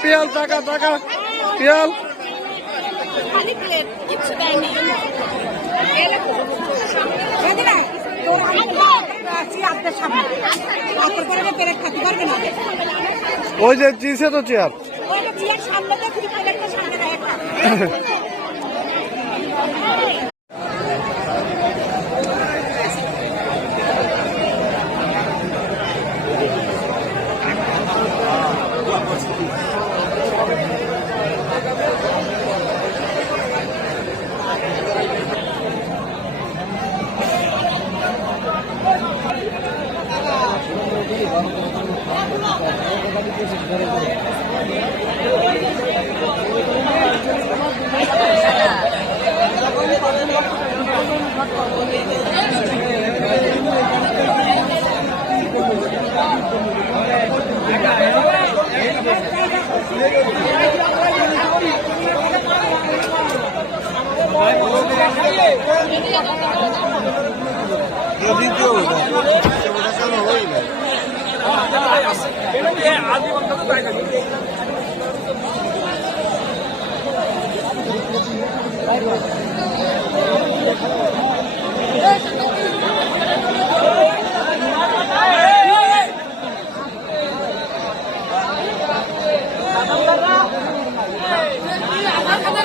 পিয়াল টাকা টাকা। পিয়াল। ওই যে চিসে তো চেয়ার। সামনে তো আদি আমার কথা